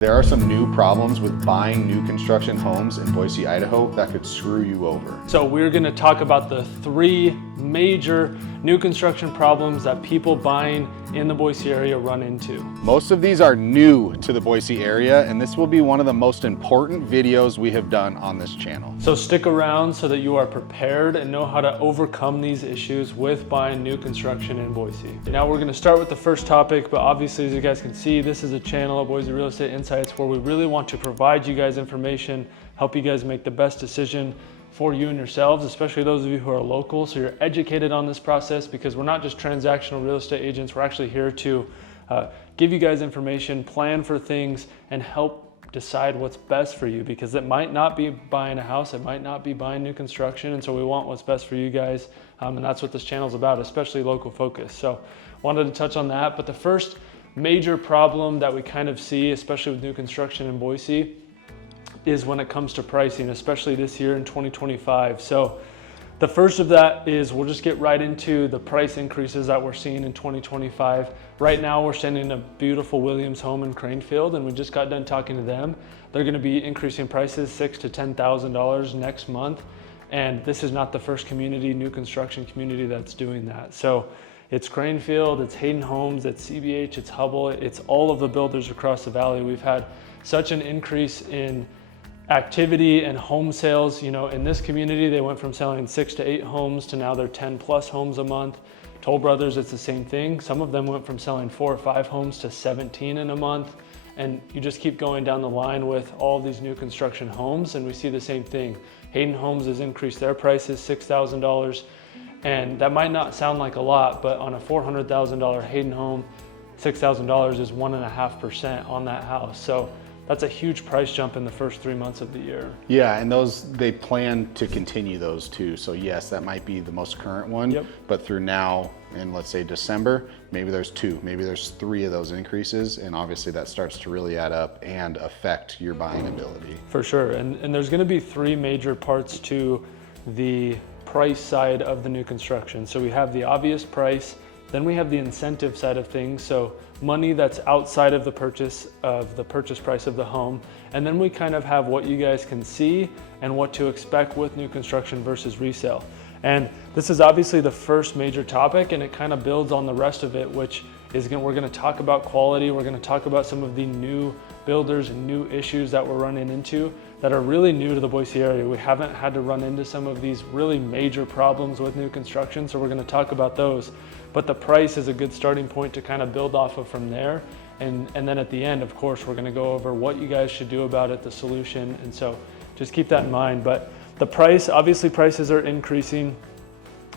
There are some new problems with buying new construction homes in Boise, Idaho that could screw you over. So we're going to talk about the three major new construction problems that people buying in the Boise area run into. Most of these are new to the Boise area, and this will be one of the most important videos we have done on this channel. So stick around so that you are prepared and know how to overcome these issues with buying new construction in Boise. Now we're going to start with the first topic, but obviously as you guys can see, this is a channel of Boise Real Estate Insights where we really want to provide you guys information, help you guys make the best decision for you and yourselves, especially those of you who are local, so you're educated on this process, because we're not just transactional real estate agents. We're actually here to give you guys information, plan for things, and help decide what's best for you, because it might not be buying a house, it might not be buying new construction, and so we want what's best for you guys, and that's what this channel is about, especially local focus. So wanted to touch on that, but the first major problem that we kind of see, especially with new construction in Boise, is when it comes to pricing, especially this year in 2025. So the first of that is, we'll just get right into the price increases that we're seeing in 2025. Right now we're sending a beautiful Williams home in Cranefield, and we just got done talking to them. They're going to be increasing prices $6,000 to $10,000 next month. And this is not the first community, new construction community, that's doing that. So it's Cranefield, it's Hayden Homes, it's CBH, it's Hubble, it's all of the builders across the valley. We've had such an increase in activity and home sales. You know, in this community, they went from selling 6 to 8 homes to now they're 10 plus homes a month. Toll Brothers, it's the same thing. Some of them went from selling 4 or 5 homes to 17 in a month. And you just keep going down the line with all of these new construction homes, and we see the same thing. Hayden Homes has increased their prices $6,000. And that might not sound like a lot, but on a $400,000 Hayden home, $6,000 is 1.5% on that house. So that's a huge price jump in the first 3 months of the year. Yeah, and they plan to continue those too. So yes, that might be the most current one, Yep. But through now and let's say December, maybe there's 2, maybe there's 3 of those increases, and obviously that starts to really add up and affect your buying ability. For sure, and there's gonna be 3 major parts to the price side of the new construction. So we have the obvious price, then we have the incentive side of things, so money that's outside of the purchase price of the home, and then we kind of have what you guys can see and what to expect with new construction versus resale. And this is obviously the first major topic, and it kind of builds on the rest of it, which is we're going to talk about quality. We're going to talk about some of the new builders and new issues that we're running into that are really new to the Boise area. We haven't had to run into some of these really major problems with new construction, so we're going to talk about those. But the price is a good starting point to kind of build off of from there. And then at the end, of course, we're going to go over what you guys should do about it, the solution. And so just keep that in mind. But the price, obviously prices are increasing,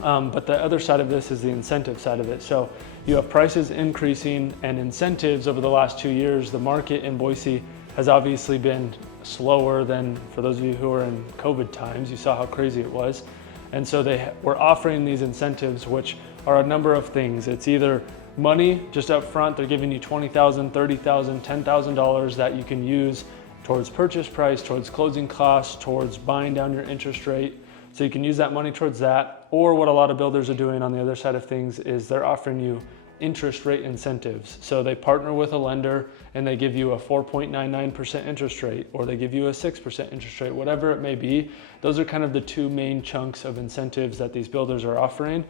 but the other side of this is the incentive side of it. So you have prices increasing and incentives over the last 2 years. The market in Boise has obviously been slower than, for those of you who are in COVID times, you saw how crazy it was. And so they were offering these incentives, which are a number of things. It's either money just up front, they're giving you $20,000, $30,000, $10,000 that you can use towards purchase price, towards closing costs, towards buying down your interest rate. So you can use that money towards that. Or what a lot of builders are doing on the other side of things is they're offering you interest rate incentives. So they partner with a lender and they give you a 4.99% interest rate, or they give you a 6% interest rate, whatever it may be. Those are kind of the 2 main chunks of incentives that these builders are offering.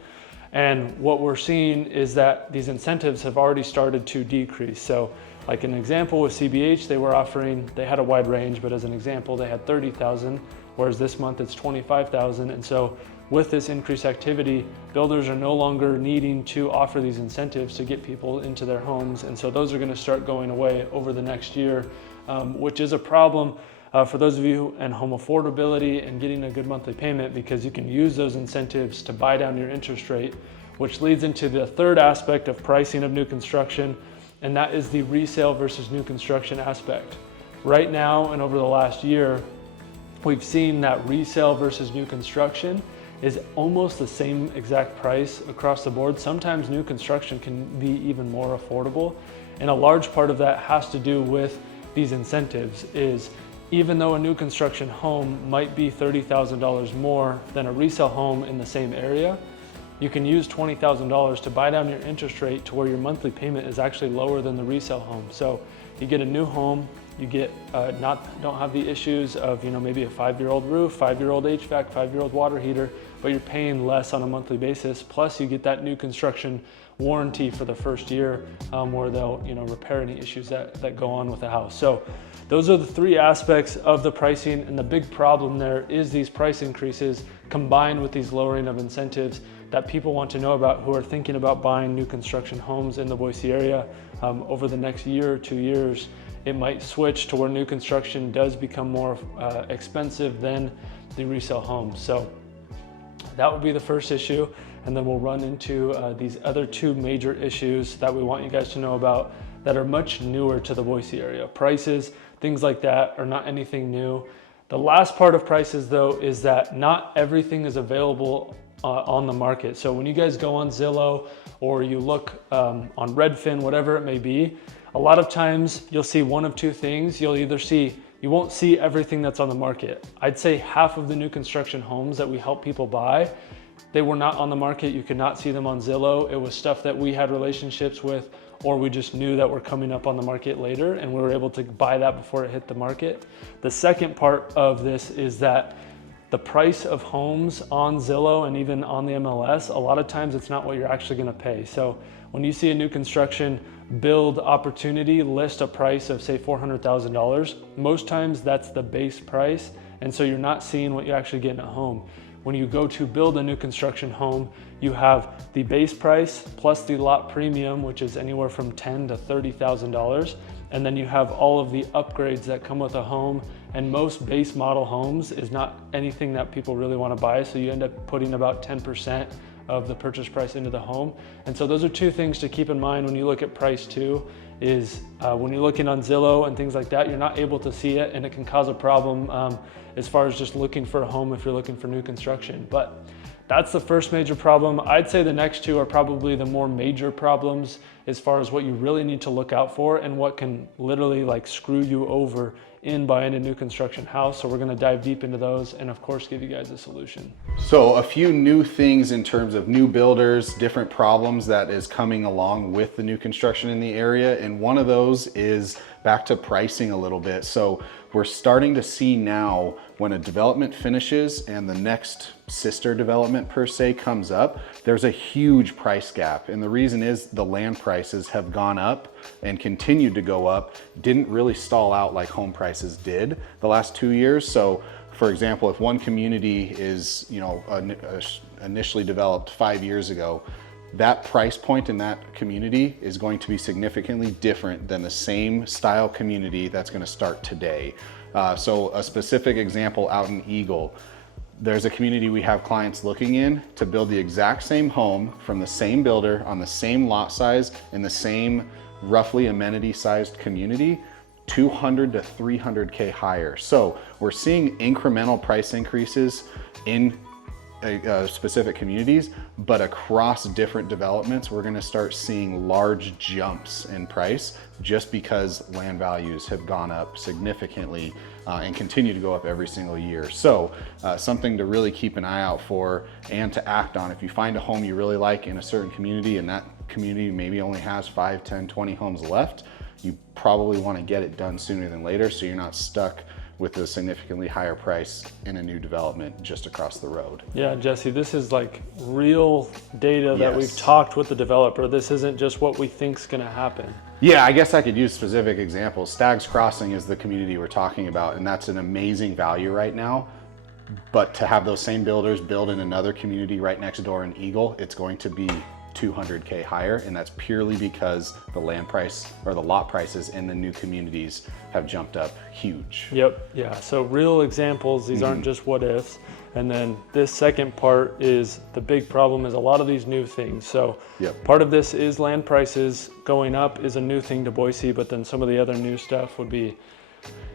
And what we're seeing is that these incentives have already started to decrease. So like an example with CBH, they had a wide range, but as an example, they had 30,000, whereas this month it's 25,000. And so with this increased activity, builders are no longer needing to offer these incentives to get people into their homes. And so those are going to start going away over the next year, which is a problem for those of you in home affordability and getting a good monthly payment, because you can use those incentives to buy down your interest rate, which leads into the third aspect of pricing of new construction, and that is the resale versus new construction aspect. Right now and over the last year, we've seen that resale versus new construction is almost the same exact price across the board. Sometimes new construction can be even more affordable. And a large part of that has to do with these incentives. Is even though a new construction home might be $30,000 more than a resale home in the same area, you can use $20,000 to buy down your interest rate to where your monthly payment is actually lower than the resale home. So you get a new home, You get don't have the issues of maybe a 5-year-old roof, 5-year-old HVAC, 5-year-old water heater, but you're paying less on a monthly basis. Plus you get that new construction warranty for the first year, where they'll repair any issues that go on with the house. So those are the three aspects of the pricing, and the big problem there is these price increases combined with these lowering of incentives that people want to know about who are thinking about buying new construction homes in the Boise area. Over the next year or 2 years, it might switch to where new construction does become more expensive than the resale homes. So that would be the first issue. And then we'll run into these other two major issues that we want you guys to know about that are much newer to the Boise area. Prices, things like that are not anything new. The last part of prices though is that not everything is available on the market. So when you guys go on Zillow or you look on Redfin, whatever it may be, a lot of times you'll see one of two things. You won't see everything that's on the market. I'd say half of the new construction homes that we help people buy, they were not on the market. You could not see them on Zillow. It was stuff that we had relationships with, or we just knew that were coming up on the market later and we were able to buy that before it hit the market. The second part of this is that the price of homes on Zillow and even on the MLS, a lot of times it's not what you're actually gonna pay. So when you see a new construction build opportunity list a price of say $400,000, most times that's the base price. And so you're not seeing what you actually get in a home. When you go to build a new construction home, you have the base price plus the lot premium, which is anywhere from $10,000 to $30,000. And then you have all of the upgrades that come with a home. And most base model homes is not anything that people really want to buy. So you end up putting about 10% of the purchase price into the home. And so those are two things to keep in mind when you look at price too, is when you're looking on Zillow and things like that, you're not able to see it, and it can cause a problem as far as just looking for a home if you're looking for new construction. But that's the first major problem. I'd say the next two are probably the more major problems as far as what you really need to look out for and what can literally like screw you over in buying a new construction house. So we're gonna dive deep into those and of course give you guys a solution. So a few new things in terms of new builders, different problems that is coming along with the new construction in the area. And one of those is back to pricing a little bit. So we're starting to see now when a development finishes and the next sister development per se comes up, there's a huge price gap. And the reason is the land prices have gone up and continued to go up, didn't really stall out like home prices did the last 2 years. So for example, if one community is, initially developed 5 years ago, that price point in that community is going to be significantly different than the same style community that's going to start today. So a specific example out in Eagle, there's a community we have clients looking in to build the exact same home from the same builder on the same lot size in the same roughly amenity sized community, 200 to 300K higher. So we're seeing incremental price increases in specific communities, but across different developments, we're gonna start seeing large jumps in price just because land values have gone up significantly and continue to go up every single year. So something to really keep an eye out for and to act on. If you find a home you really like in a certain community and that community maybe only has 5, 10, 20 homes left, you probably wanna get it done sooner than later so you're not stuck with a significantly higher price in a new development just across the road. Yeah, Jesse, this is like real data that we've talked with the developer. This isn't just what we think's gonna happen. Yeah, I guess I could use specific examples. Stag's Crossing is the community we're talking about, and that's an amazing value right now. But to have those same builders build in another community right next door in Eagle, it's going to be 200K higher, and that's purely because the land price or the lot prices in the new communities have jumped up huge. Yep, yeah, so real examples, these aren't just what ifs. And then this second part is the big problem is a lot of these new things. So part of this is land prices going up is a new thing to Boise, but then some of the other new stuff would be.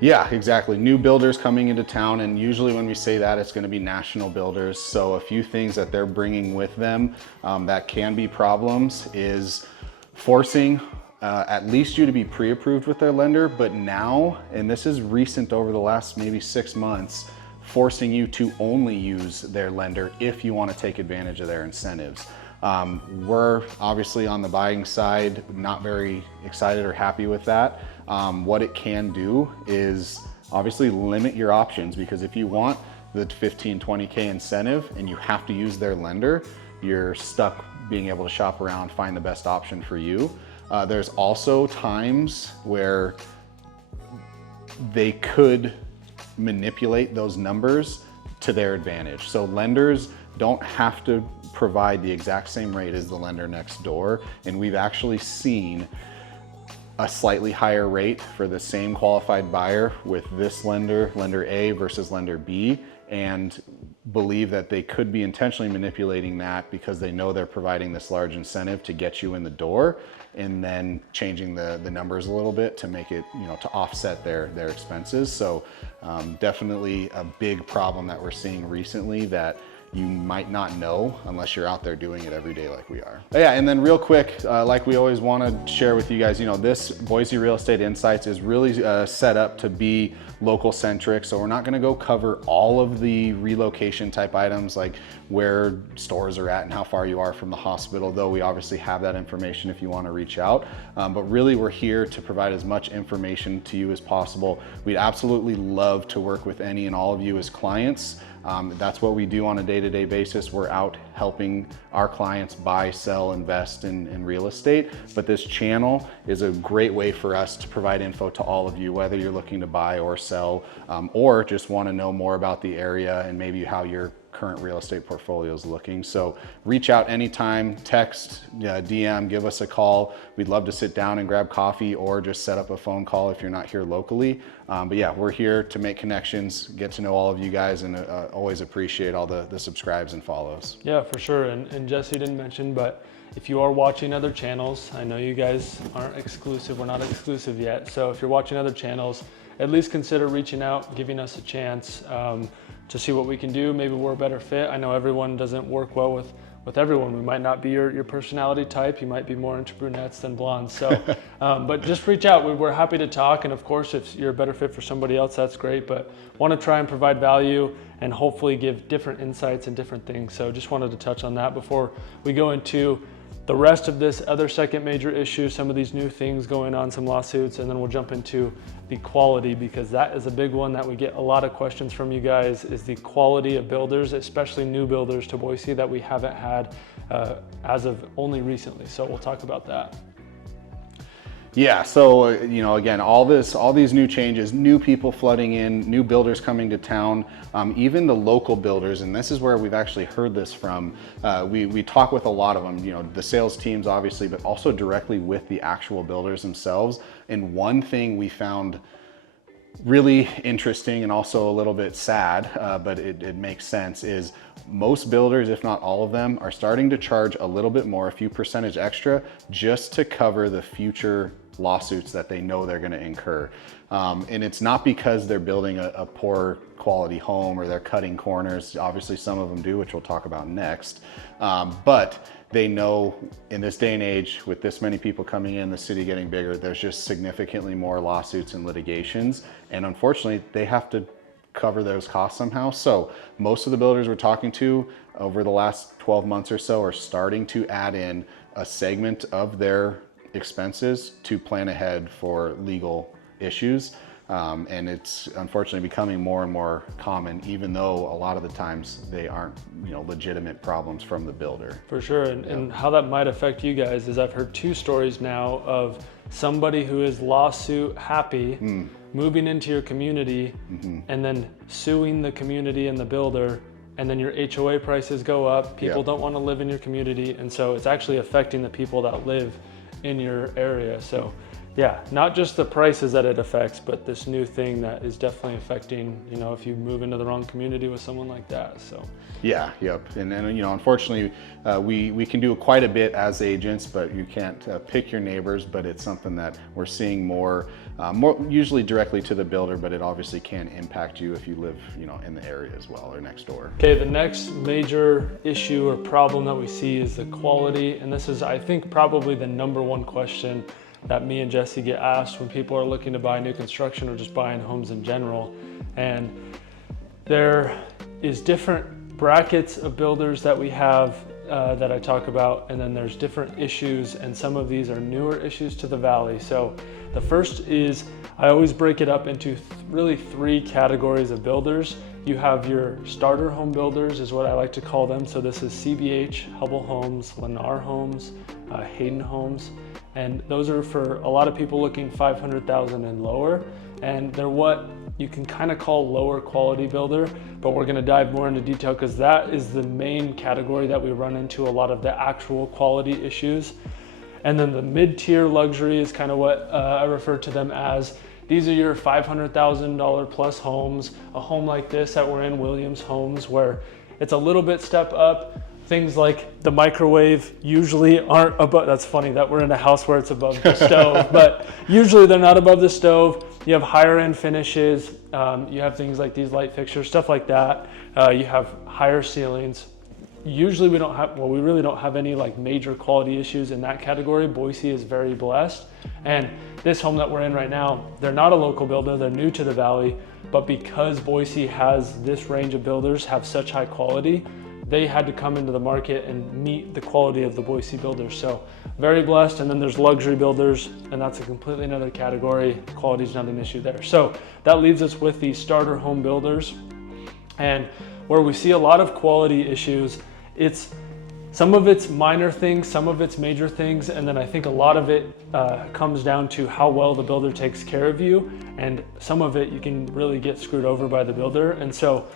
Yeah, exactly. New builders coming into town, and usually when we say that, it's going to be national builders. So a few things that they're bringing with them that can be problems is forcing at least you to be pre-approved with their lender, but now, and this is recent over the last maybe 6 months, forcing you to only use their lender if you want to take advantage of their incentives. We're obviously on the buying side, not very excited or happy with that. What it can do is obviously limit your options, because if you want the 15, 20K incentive and you have to use their lender, you're stuck being able to shop around, find the best option for you. There's also times where they could manipulate those numbers to their advantage. So lenders don't have to provide the exact same rate as the lender next door. And we've actually seen a slightly higher rate for the same qualified buyer with this lender, lender A versus lender B, and believe that they could be intentionally manipulating that because they know they're providing this large incentive to get you in the door, and then changing the numbers a little bit to make it, to offset their expenses. So definitely a big problem that we're seeing recently that you might not know unless you're out there doing it every day like we are. Yeah, and then real quick, like we always want to share with you guys, this Boise Real Estate Insights is really set up to be local centric. So we're not going to go cover all of the relocation type items like where stores are at and how far you are from the hospital, though we obviously have that information if you want to reach out. But really we're here to provide as much information to you as possible. We'd absolutely love to work with any and all of you as clients. That's what we do on a day-to-day basis. We're out helping our clients buy, sell, invest in real estate. But this channel is a great way for us to provide info to all of you, whether you're looking to buy or sell, or just want to know more about the area and maybe how your current real estate portfolio is looking. So reach out anytime, text, DM, give us a call. We'd love to sit down and grab coffee or just set up a phone call if you're not here locally. But yeah, we're here to make connections, get to know all of you guys, and always appreciate all the subscribes and follows. Yeah, for sure. And Jesse didn't mention, but if you are watching other channels, I know you guys aren't exclusive, we're not exclusive yet. So if you're watching other channels, at least consider reaching out, giving us a chance to see what we can do. Maybe we're a better fit. I know everyone doesn't work well with everyone. We might not be your personality type. You might be more into brunettes than blondes. So, but just reach out. We're happy to talk. And of course, if you're a better fit for somebody else, that's great. But want to try and provide value and hopefully give different insights and different things. So just wanted to touch on that before we go into the rest of this other second major issue, some of these new things going on, some lawsuits, and then we'll jump into the quality, because that is a big one that we get a lot of questions from you guys, is the quality of builders, especially new builders to Boise that we haven't had as of only recently. So we'll talk about that. Yeah, so again, all these new changes, new people flooding in, new builders coming to town, even the local builders, and this is where we've actually heard this from. We talk with a lot of them, the sales teams obviously, but also directly with the actual builders themselves. And one thing we found really interesting and also a little bit sad, but it makes sense, is most builders, if not all of them, are starting to charge a little bit more, a few percentage extra, just to cover the future lawsuits that they know they're going to incur. And it's not because they're building a poor quality home or they're cutting corners. Obviously some of them do, which we'll talk about next. But they know in this day and age, with this many people coming in, the city getting bigger, there's just significantly more lawsuits and litigations. And unfortunately, they have to cover those costs somehow. So most of the builders we're talking to over the last 12 months or so are starting to add in a segment of their expenses to plan ahead for legal issues. And it's unfortunately becoming more and more common, even though a lot of the times they aren't, legitimate problems from the builder. For sure. And how that might affect you guys is I've heard two stories now of somebody who is lawsuit happy, moving into your community, and then suing the community and the builder, and then your HOA prices go up. People don't want to live in your community, and so it's actually affecting the people that live in your area. So yeah, not just the prices that it affects, but this new thing that is definitely affecting, if you move into the wrong community with someone like that. So yeah, yep. And unfortunately, we can do quite a bit as agents, but you can't pick your neighbors. But it's something that we're seeing more usually directly to the builder, but it obviously can impact you if you live, in the area as well or next door. Okay, the next major issue or problem that we see is the quality, and this is, I think, probably the number one question that me and Jesse get asked when people are looking to buy new construction or just buying homes in general. And there is different brackets of builders that we have that I talk about, and then there's different issues, and some of these are newer issues to the valley. So the first is, I always break it up into really three categories of builders. You have your starter home builders is what I like to call them. So this is CBH, Hubble Homes, Lennar Homes, Hayden Homes. And those are for a lot of people looking 500,000 and lower. And they're what you can kind of call lower quality builder, but we're gonna dive more into detail because that is the main category that we run into a lot of the actual quality issues. And then the mid-tier luxury is kind of what I refer to them as. These are your $500,000 plus homes. A home like this that we're in, Williams Homes, where it's a little bit step up. Things like the microwave usually aren't above, that's funny that we're in a house where it's above the stove, but usually they're not above the stove. You have higher end finishes. You have things like these light fixtures, stuff like that. You have higher ceilings. Usually we really don't have any like major quality issues in that category. Boise is very blessed. And this home that we're in right now, they're not a local builder, they're new to the valley, but because Boise has this range of builders have such high quality, they had to come into the market and meet the quality of the Boise builders. So very blessed. And then there's luxury builders, and that's a completely another category. Quality is not an issue there. So that leaves us with the starter home builders. And where we see a lot of quality issues, some of it's minor things, some of it's major things, and then I think a lot of it comes down to how well the builder takes care of you, and some of it you can really get screwed over by the builder. And so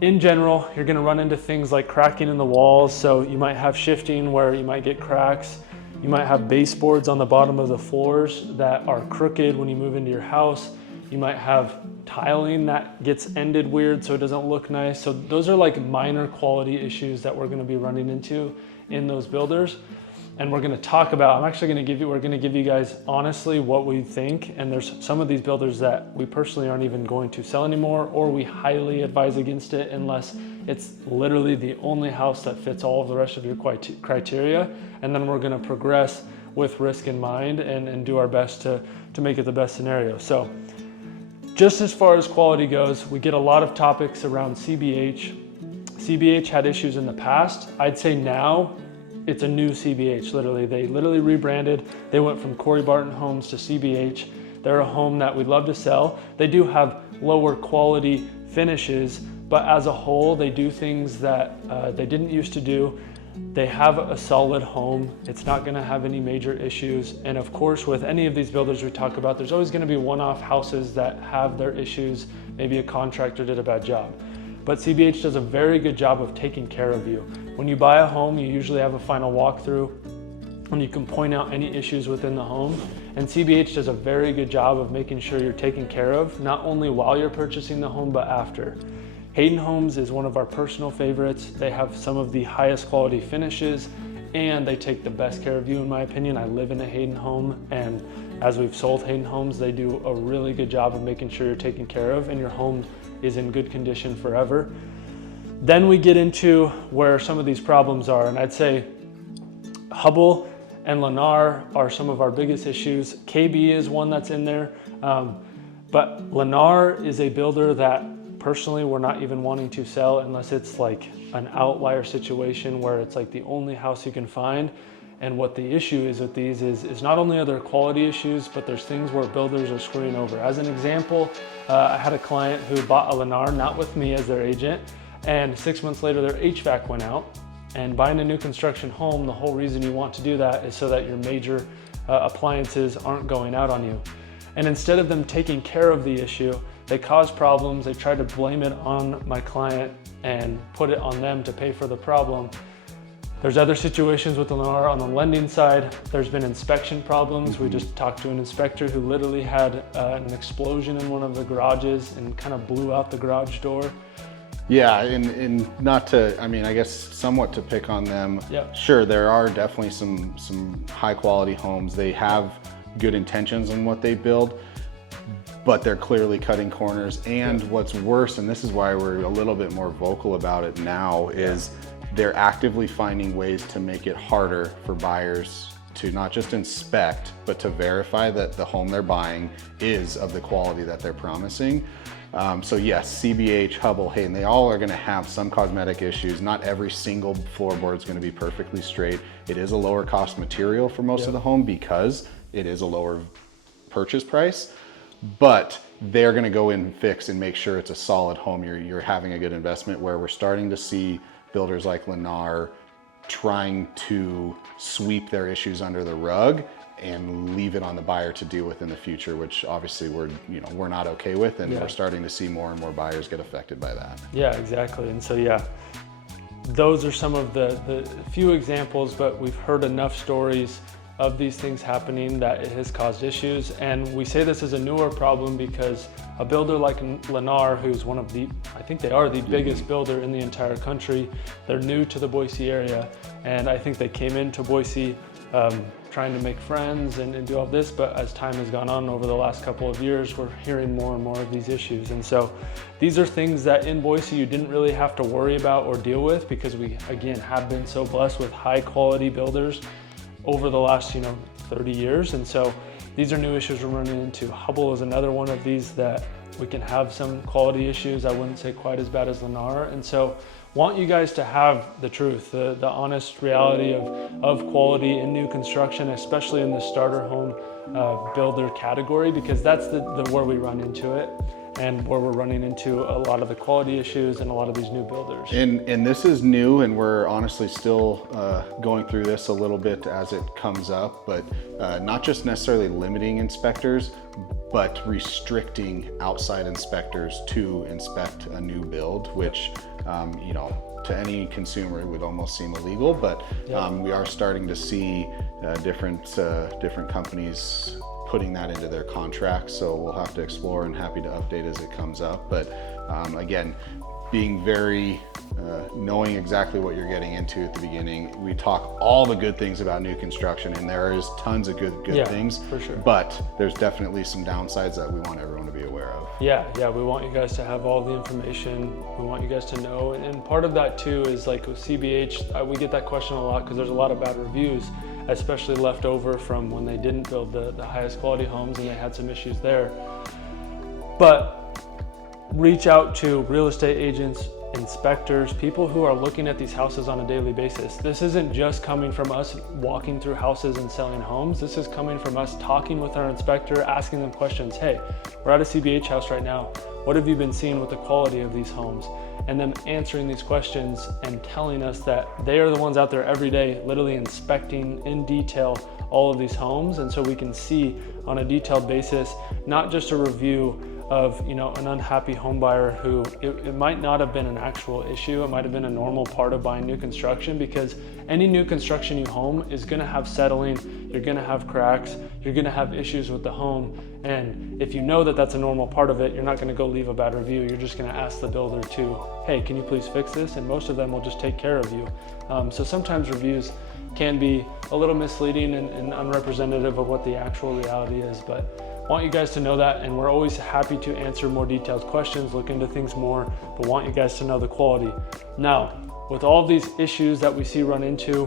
in general, you're gonna run into things like cracking in the walls, so you might have shifting where you might get cracks. You might have baseboards on the bottom of the floors that are crooked when you move into your house. You might have tiling that gets ended weird so it doesn't look nice. So those are like minor quality issues that we're gonna be running into in those builders. And we're gonna talk about, we're gonna give you guys honestly what we think. And there's some of these builders that we personally aren't even going to sell anymore, or we highly advise against it unless it's literally the only house that fits all of the rest of your criteria. And then we're gonna progress with risk in mind and do our best to make it the best scenario. So just as far as quality goes, we get a lot of topics around CBH. CBH had issues in the past. I'd say now it's a new CBH, literally. They literally rebranded. They went from Corey Barton Homes to CBH. They're a home that we'd love to sell. They do have lower quality finishes, but as a whole, they do things that they didn't used to do. They have a solid home. It's not gonna have any major issues. And of course, with any of these builders we talk about, there's always gonna be one-off houses that have their issues. Maybe a contractor did a bad job. But CBH does a very good job of taking care of you. When you buy a home, you usually have a final walkthrough and you can point out any issues within the home. And CBH does a very good job of making sure you're taken care of, not only while you're purchasing the home, but after. Hayden Homes is one of our personal favorites. They have some of the highest quality finishes and they take the best care of you, in my opinion. I live in a Hayden home, and as we've sold Hayden homes, they do a really good job of making sure you're taken care of and your home is in good condition forever. Then we get into where some of these problems are, and I'd say Hubble and Lennar are some of our biggest issues. KB is one that's in there, but Lennar is a builder that personally we're not even wanting to sell unless it's like an outlier situation where it's like the only house you can find. And what the issue is with these is not only are there quality issues, but there's things where builders are screwing over. As an example, I had a client who bought a Lennar, not with me as their agent, and 6 months later their HVAC went out. And buying a new construction home, the whole reason you want to do that is so that your major appliances aren't going out on you. And instead of them taking care of the issue, they caused problems. They tried to blame it on my client and put it on them to pay for the problem. There's other situations with the Lennar on the lending side. There's been inspection problems. We just talked to an inspector who literally had an explosion in one of the garages and kind of blew out the garage door. Yeah, and not to, I mean, I guess somewhat to pick on them. Yeah. Sure, there are definitely some high quality homes. They have good intentions in what they build, but they're clearly cutting corners. And what's worse, and this is why we're a little bit more vocal about it now, is they're actively finding ways to make it harder for buyers to not just inspect, but to verify that the home they're buying is of the quality that they're promising. So yes, CBH, Hubble, Hayden, they all are gonna have some cosmetic issues. Not every single floorboard is gonna be perfectly straight. It is a lower cost material for most of the home because it is a lower purchase price, but they're gonna go in and fix and make sure it's a solid home. You're having a good investment, where we're starting to see builders like Lennar trying to sweep their issues under the rug and leave it on the buyer to deal with in the future, which obviously we're not okay with, and we're starting to see more and more buyers get affected by that. Yeah, exactly. And so those are some of the few examples, but we've heard enough stories of these things happening that it has caused issues. And we say this is a newer problem because a builder like Lennar, who's one of the, I think they are the biggest builder in the entire country, they're new to the Boise area, and I think they came into Boise trying to make friends and do all this, but as time has gone on over the last couple of years, we're hearing more and more of these issues. And so these are things that in Boise you didn't really have to worry about or deal with, because we, again, have been so blessed with high quality builders over the last 30 years. And so these are new issues we're running into. Hubble is another one of these that we can have some quality issues. I wouldn't say quite as bad as Lennar. And so want you guys to have the truth, the honest reality of quality in new construction, especially in the starter home builder category, because that's the where we run into it, and where we're running into a lot of the quality issues and a lot of these new builders. And this is new, and we're honestly still going through this a little bit as it comes up, but not just necessarily limiting inspectors, but restricting outside inspectors to inspect a new build, which to any consumer it would almost seem illegal, but we are starting to see different companies putting that into their contracts, so we'll have to explore, and happy to update as it comes up. But again, being very knowing exactly what you're getting into at the beginning. We talk all the good things about new construction, and there is tons of good things, for sure. But there's definitely some downsides that we want everyone to be aware of. Yeah, we want you guys to have all the information. We want you guys to know, and part of that too is like with CBH, we get that question a lot because there's a lot of bad reviews, especially left over from when they didn't build the highest quality homes and they had some issues there. But reach out to real estate agents, inspectors, people who are looking at these houses on a daily basis. This isn't just coming from us walking through houses and selling homes. This is coming from us talking with our inspector, asking them questions. Hey, we're at a CBH house right now. What have you been seeing with the quality of these homes? And them answering these questions and telling us that they are the ones out there every day, literally inspecting in detail all of these homes. And so we can see on a detailed basis, not just a review of an unhappy home buyer who it might not have been an actual issue. It might have been a normal part of buying new construction, because any new construction new home is going to have settling. You're going to have cracks. You're going to have issues with the home. And if you know that that's a normal part of it, you're not going to go leave a bad review. You're just going to ask the builder to, hey, can you please fix this? And most of them will just take care of you. So sometimes reviews can be a little misleading and unrepresentative of what the actual reality is, but want you guys to know that, and we're always happy to answer more detailed questions, look into things more, but want you guys to know the quality. Now, with all these issues that we see run into,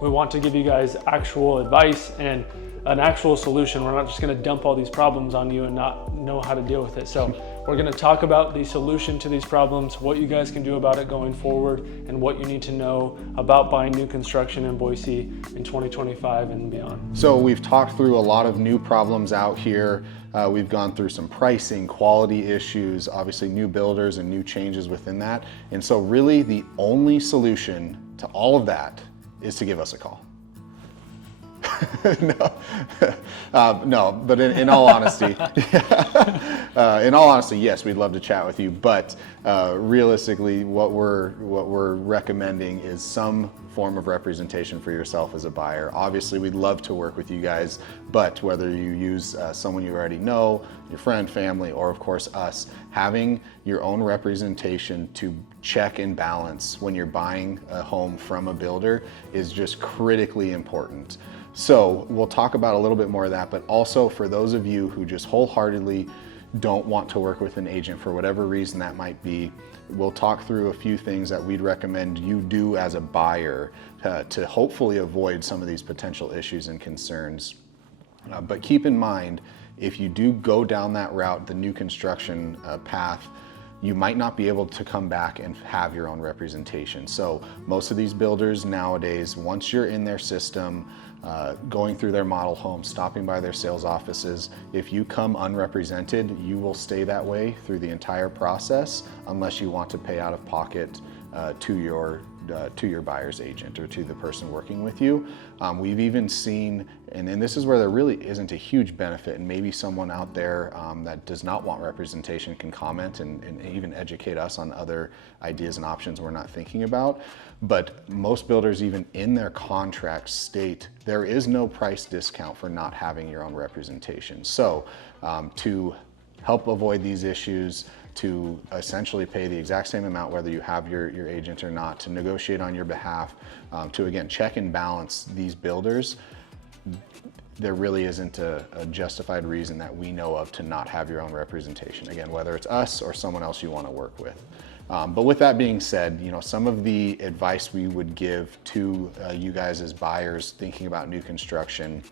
we want to give you guys actual advice and an actual solution. We're not just going to dump all these problems on you and not know how to deal with it. So we're going to talk about the solution to these problems, what you guys can do about it going forward, and what you need to know about buying new construction in Boise in 2025 and beyond. So we've talked through a lot of new problems out here. We've gone through some pricing, quality issues, obviously new builders and new changes within that. And so really the only solution to all of that is to give us a call. No, but in all honesty, yes, we'd love to chat with you. But realistically, what we're recommending is some form of representation for yourself as a buyer. Obviously, we'd love to work with you guys, but whether you use someone you already know, your friend, family, or of course us, having your own representation to check and balance when you're buying a home from a builder is just critically important. So we'll talk about a little bit more of that, but also for those of you who just wholeheartedly don't want to work with an agent for whatever reason that might be, we'll talk through a few things that we'd recommend you do as a buyer to hopefully avoid some of these potential issues and concerns. But keep in mind, if you do go down that route, the new construction path, you might not be able to come back and have your own representation. So most of these builders nowadays, once you're in their system, going through their model homes, stopping by their sales offices, if you come unrepresented, you will stay that way through the entire process unless you want to pay out of pocket to your buyer's agent or to the person working with you. We've even seen, and this is where there really isn't a huge benefit, and maybe someone out there that does not want representation can comment and even educate us on other ideas and options we're not thinking about. But most builders, even in their contracts, state there is no price discount for not having your own representation. So to help avoid these issues, to essentially pay the exact same amount whether you have your agent or not, to negotiate on your behalf, to again check and balance these builders, there really isn't a justified reason that we know of to not have your own representation. Again, whether it's us or someone else you want to work with. But with that being said, some of the advice we would give to you guys as buyers thinking about new construction,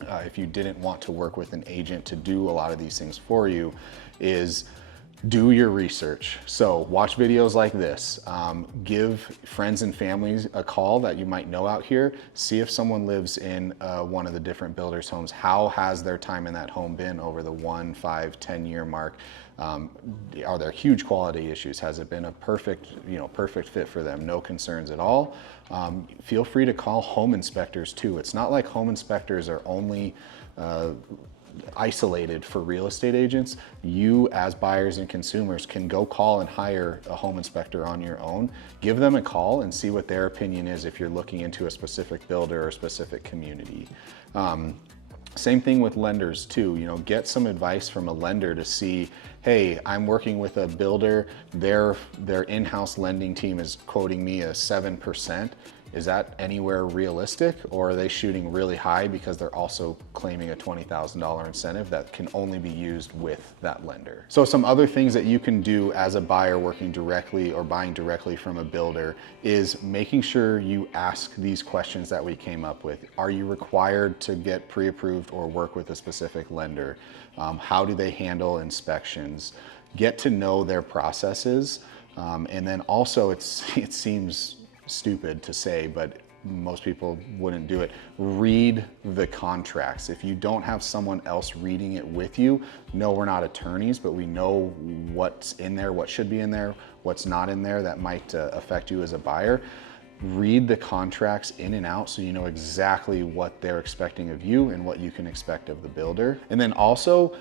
if you didn't want to work with an agent to do a lot of these things for you, is do your research. So watch videos like this, give friends and families a call that you might know out here, see if someone lives in one of the different builders' homes. How has their time in that home been over the 1, 5, 10-year mark? Are there huge quality issues? Has it been a perfect fit for them? No concerns at all. Feel free to call home inspectors too. It's not like home inspectors are only isolated for real estate agents. You as buyers and consumers can go call and hire a home inspector on your own. Give them a call and see what their opinion is if you're looking into a specific builder or a specific community. Same thing with lenders too. Get some advice from a lender to see, hey, I'm working with a builder, their in-house lending team is quoting me a 7%. Is that anywhere realistic, or are they shooting really high because they're also claiming a $20,000 incentive that can only be used with that lender? So some other things that you can do as a buyer working directly or buying directly from a builder is making sure you ask these questions that we came up with. Are you required to get pre-approved or work with a specific lender? How do they handle inspections? Get to know their processes. And then also it seems stupid to say, but most people wouldn't do it. Read the contracts. If you don't have someone else reading it with you, no, we're not attorneys, but we know what's in there, what should be in there, what's not in there that might affect you as a buyer. Read the contracts in and out so you know exactly what they're expecting of you and what you can expect of the builder. And then also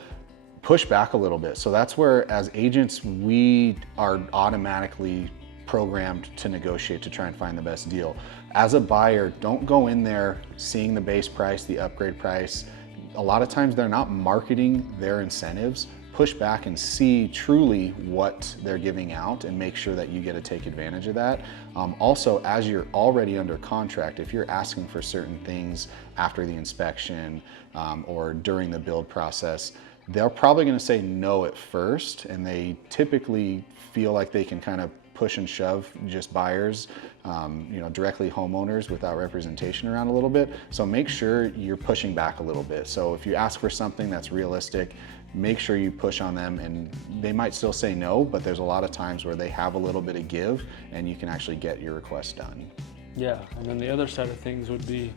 push back a little bit. So that's where, as agents, we are automatically programmed to negotiate to try and find the best deal. As a buyer, don't go in there seeing the base price, the upgrade price. A lot of times they're not marketing their incentives. Push back and see truly what they're giving out and make sure that you get to take advantage of that. Also, as you're already under contract, if you're asking for certain things after the inspection or during the build process, they're probably going to say no at first, and they typically feel like they can kind of push and shove just buyers, directly homeowners without representation around a little bit. So make sure you're pushing back a little bit. So if you ask for something that's realistic, make sure you push on them, and they might still say no, but there's a lot of times where they have a little bit of give and you can actually get your request done. Yeah, and then the other side of things would be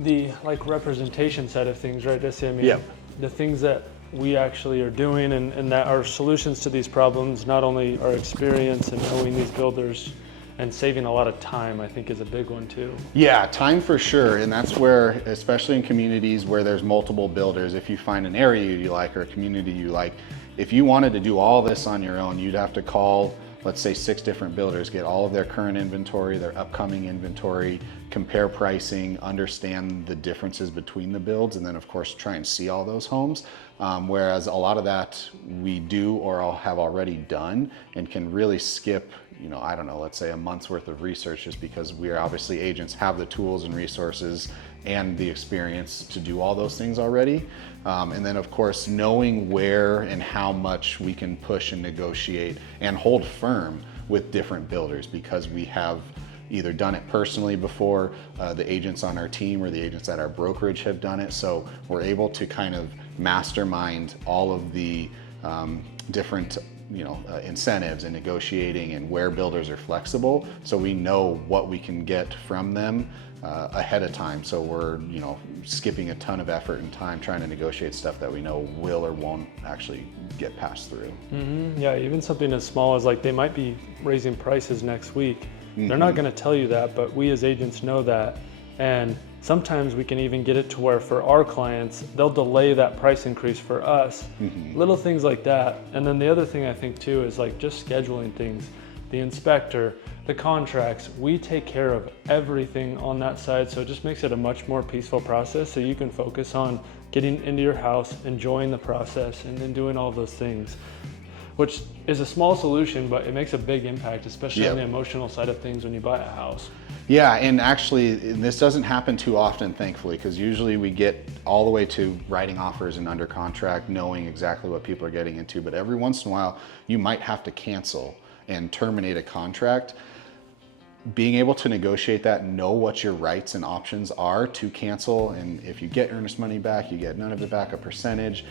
the representation side of things, right, Jesse? I mean, yeah. The things that we actually are doing and that are solutions to these problems, not only our experience and knowing these builders and saving a lot of time, I think is a big one too. Yeah, time for sure. And that's where, especially in communities where there's multiple builders, if you find an area you like or a community you like, if you wanted to do all this on your own, you'd have to call, let's say, 6 different builders, get all of their current inventory, their upcoming inventory, compare pricing, understand the differences between the builds, and then of course try and see all those homes. Whereas a lot of that we do or have already done and can really skip I don't know, let's say a month's worth of research, just because we are obviously agents have the tools and resources and the experience to do all those things already. And then of course, knowing where and how much we can push and negotiate and hold firm with different builders, because we have either done it personally before, the agents on our team or the agents at our brokerage have done it. So we're able to kind of mastermind all of the different incentives and negotiating and where builders are flexible. So we know what we can get from them ahead of time. So we're, skipping a ton of effort and time trying to negotiate stuff that we know will or won't actually get passed through. Mm-hmm. Yeah, even something as small as like they might be raising prices next week. They're not going to tell you that, but we as agents know that. And sometimes we can even get it to where for our clients, they'll delay that price increase for us. Little things like that. And then the other thing I think too is like just scheduling things. The inspector, the contracts, we take care of everything on that side. So it just makes it a much more peaceful process, so you can focus on getting into your house, enjoying the process, and then doing all those things, which is a small solution, but it makes a big impact, especially on the emotional side of things when you buy a house. Yeah, and actually this doesn't happen too often, thankfully, because usually we get all the way to writing offers and under contract, knowing exactly what people are getting into. But every once in a while, you might have to cancel and terminate a contract. Being able to negotiate that, know what your rights and options are to cancel, and if you get earnest money back, you get none of it back, a percentage.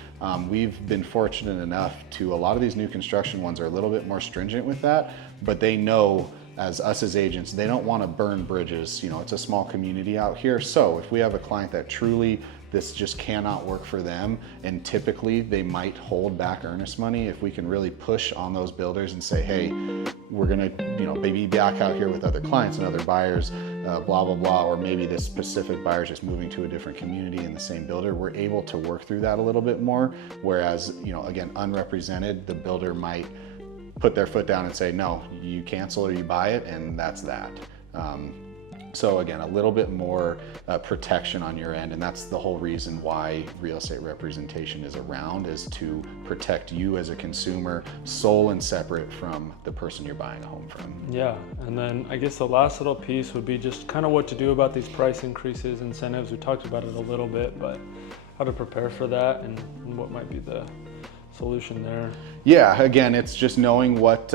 We've been fortunate enough to, a lot of these new construction ones are a little bit more stringent with that, but they know, as us as agents, they don't want to burn bridges. It's a small community out here. So if we have a client that truly this just cannot work for them, and typically they might hold back earnest money, if we can really push on those builders and say, hey, we're gonna maybe back out here with other clients and other buyers, blah, blah, blah, or maybe this specific buyer is just moving to a different community in the same builder, we're able to work through that a little bit more. Whereas, again, unrepresented, the builder might put their foot down and say, no, you cancel or you buy it, and that's that. So again, a little bit more protection on your end, and that's the whole reason why real estate representation is around, is to protect you as a consumer, sole and separate from the person you're buying a home from. Yeah, and then I guess the last little piece would be just kind of what to do about these price increases, incentives. We talked about it a little bit, but how to prepare for that and what might be the solution there. Yeah, again, it's just knowing what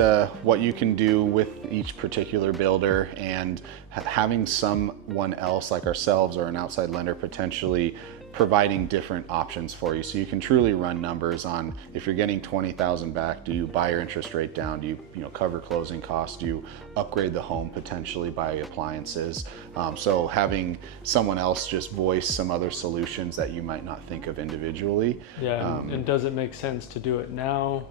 you can do with each particular builder, and having someone else like ourselves or an outside lender potentially providing different options for you, so you can truly run numbers on, if you're getting 20,000 back, do you buy your interest rate down? Do you cover closing costs? Do you upgrade the home, potentially buy appliances? So having someone else just voice some other solutions that you might not think of individually. Yeah, and does it make sense to do it now?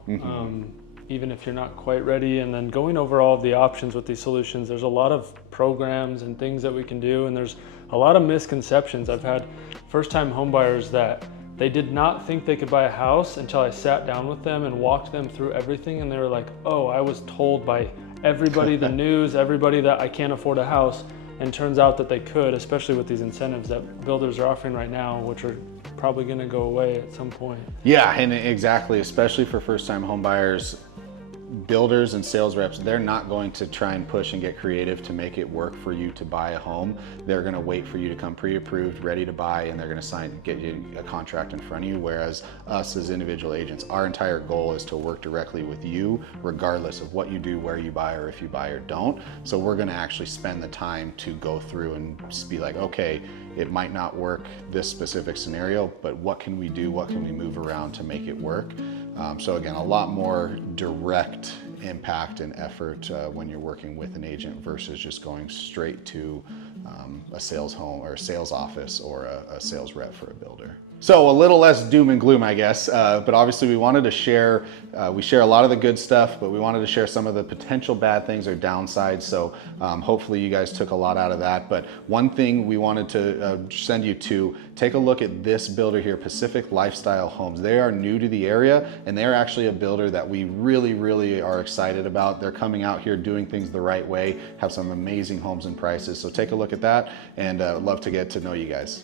Even if you're not quite ready, and then going over all of the options with these solutions. There's a lot of programs and things that we can do, and there's a lot of misconceptions. I've had first-time homebuyers that they did not think they could buy a house until I sat down with them and walked them through everything, and they were like, oh, I was told by everybody, the news, everybody, that I can't afford a house. And turns out that they could, especially with these incentives that builders are offering right now, which are probably going to go away at some point. Yeah, and exactly, especially for first-time home buyers, builders and sales reps, they're not going to try and push and get creative to make it work for you to buy a home. They're going to wait for you to come pre-approved, ready to buy, and they're going to get you a contract in front of you. Whereas us as individual agents, our entire goal is to work directly with you, regardless of what you do, where you buy, or if you buy or don't. So we're going to actually spend the time to go through and just be like, okay, it might not work this specific scenario, but what can we do? What can we move around to make it work? So again, a lot more direct impact and effort when you're working with an agent versus just going straight to a sales home or a sales office or a sales rep for a builder. So a little less doom and gloom, I guess, but obviously we wanted to share, we share a lot of the good stuff, but we wanted to share some of the potential bad things or downsides. So hopefully you guys took a lot out of that. But one thing we wanted to send you to, take a look at this builder here, Pacific Lifestyle Homes. They are new to the area, and they're actually a builder that we really, really are excited about. They're coming out here doing things the right way, have some amazing homes and prices. So take a look at that, and love to get to know you guys.